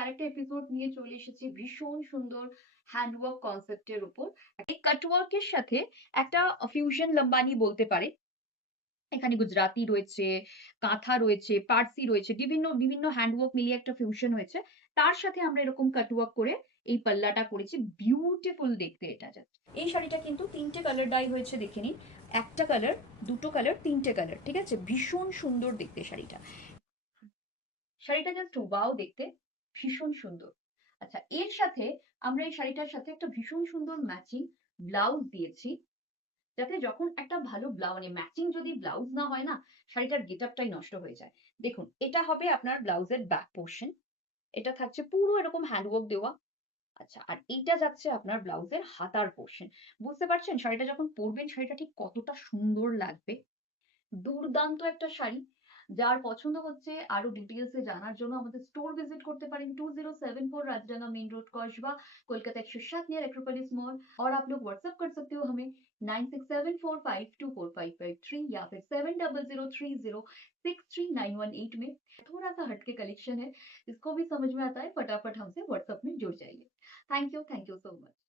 আরেকটা এপিসোড নিয়ে চলে এসেছি ভীষণ সুন্দর হ্যান্ডওয়ার্ক কনসেপ্টের উপর। এই কাটওয়ার্কের সাথে একটা ফিউশন লম্বানি বলতে পারে। এখানে গুজরাটি রয়েছে, কাঁথা রয়েছে, পার্সি রয়েছে, বিভিন্ন বিভিন্ন হ্যান্ডওয়ার্ক মিলিয়ে একটা ফিউশন হয়েছে। তার সাথে আমরা এরকম কাটওয়ার্ক করে এই পাল্লাটা করেছি। বিউটিফুল দেখতে এটা যাচ্ছে। এই শাড়িটা কিন্তু তিনটে কালার ডাই হয়েছে, দেখে নিন। একটা কালার, দুটো কালার, তিনটে কালার, ঠিক আছে? ভীষণ সুন্দর দেখতে শাড়িটা। শাড়িটা জাস্ট ওয়াও দেখতে, ভীষণ সুন্দর। আচ্ছা, এর সাথে আমরা এই শাড়িটার সাথে একটা ভীষণ সুন্দর ম্যাচিং ব্লাউজ দিয়েছি, যাতে যখন একটা ভালো মানে ম্যাচিং যদি ব্লাউজ না হয় না, শাড়িটার গেট আপটাই নষ্ট হয়ে যায়। দেখুন, এটা হবে আপনার ব্লাউজের ব্যাক পোর্শন। এটা থাকছে পুরো এরকম হ্যান্ডওয়ার্ক দেওয়া। আচ্ছা, আর এইটা যাচ্ছে আপনার ব্লাউজের হাতার পোর্শন। বুঝতে পারছেন শাড়িটা যখন পরবেন শাড়িটা ঠিক কতটা সুন্দর লাগবে। দুর্দান্ত একটা শাড়ি। যার পছন্দ হচ্ছে আরো ডিটেলস এ জানার জন্য আমাদের স্টোর ভিজিট করতে পারেন 2074 Rajdanga main road Kasba Kolkata 107 near Acropolis mall. और आप लोग व्हाट्सएप कर सकते हो हमें 9674524553 या फिर 7003063918 में। थोड़ा सा हटके कलेक्शन है, इसको भी समझ में आता है फटाफट हमसे व्हाट्सएप में जुड़ जाइए। Thank you so much.